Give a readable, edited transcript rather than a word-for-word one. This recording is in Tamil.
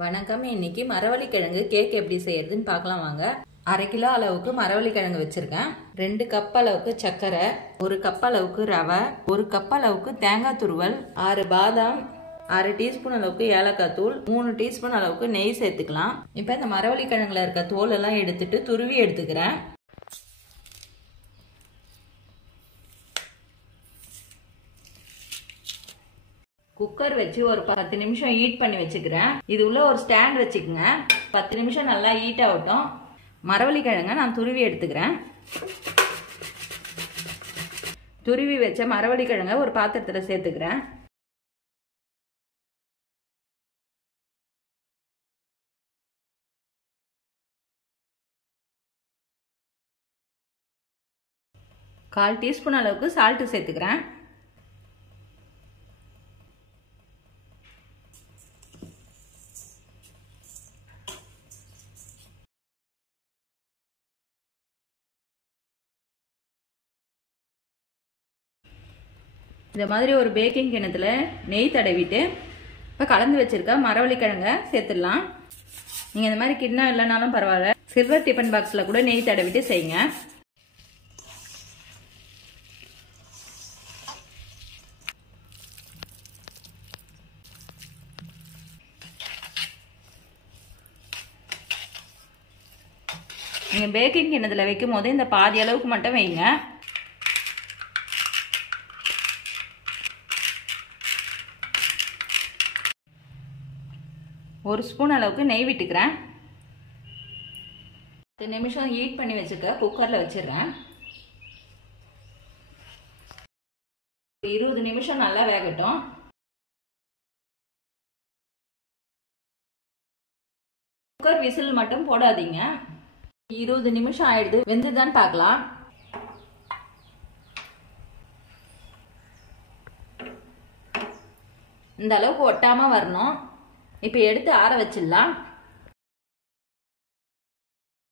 வணக்கம். இன்னைக்கு மரவள்ளிக்கிழங்கு கேக் எப்படி செய்யறதுன்னு பார்க்கலாம் வாங்க. 1/2 கிலோ அளவுக்கு மரவள்ளிக்கிழங்கு வச்சிருக்கேன். 2 கப் அளவுக்கு சர்க்கரை, 1 கப் அளவுக்கு ரவை, 1 கப் அளவுக்கு தேங்காய் துருவல், 6 பாதாம், 1/2 டீஸ்பூன் அளவுக்கு ஏலக்காய் தூள், 3 டீஸ்பூன் அளவுக்கு நெய் சேர்த்துக்கலாம். இப்போ இந்த மரவள்ளிக்கிழங்குல இருக்க தோல் எல்லாம் எடுத்துட்டு துருவி எடுத்துக்கிறேன். குக்கர் வச்சு ஒரு 10 நிமிஷம் ஹீட் பண்ணி வச்சுக்கிறேன். இது உள்ள ஒரு ஸ்டாண்ட் வச்சுக்கோங்க. 10 நிமிஷம் நல்லா ஹீட் ஆகட்டும். மரவள்ளிக்கிழங்க நான் துருவி எடுத்துக்கிறேன். துருவி வச்ச மரவள்ளிக்கிழங்க ஒரு பாத்திரத்தில் சேர்த்துக்கிறேன். கால் டீஸ்பூன் அளவுக்கு சால்ட் சேர்த்துக்கிறேன். இந்த மாதிரி ஒரு பேக்கிங் கிண்ணத்துல நெய் தடவிட்டு இப்போ கலந்து வச்சிருக்க மரவள்ளிக்கிழங்க சேர்த்துடலாம். நீங்கள் இந்த மாதிரி கிண்ணம் இல்லைனாலும் பரவாயில்ல, சில்வர் டிஃபன் பாக்ஸில் கூட நெய் தடவிட்டு செய்யுங்க. நீங்கள் பேக்கிங் கிண்ணத்தில் வைக்கும் போது இந்த பாதி அளவுக்கு மட்டும் வைங்க. ஒரு ஸ்பூன் அளவுக்கு நெய் விட்டுக்கிறேன். 10 நிமிஷம் ஹீட் பண்ணி வச்சுக்க குக்கரில் வச்சிடுறேன். 20 நிமிஷம் நல்லா வேகட்டும். குக்கர் விசில் மட்டும் போடாதீங்க. 20 நிமிஷம் ஆயிடுது, வெந்துதான் பார்க்கலாம். இந்த அளவுக்கு ஒட்டாம வரணும். இப்போ எடுத்து ஆற வச்சிடலாம்.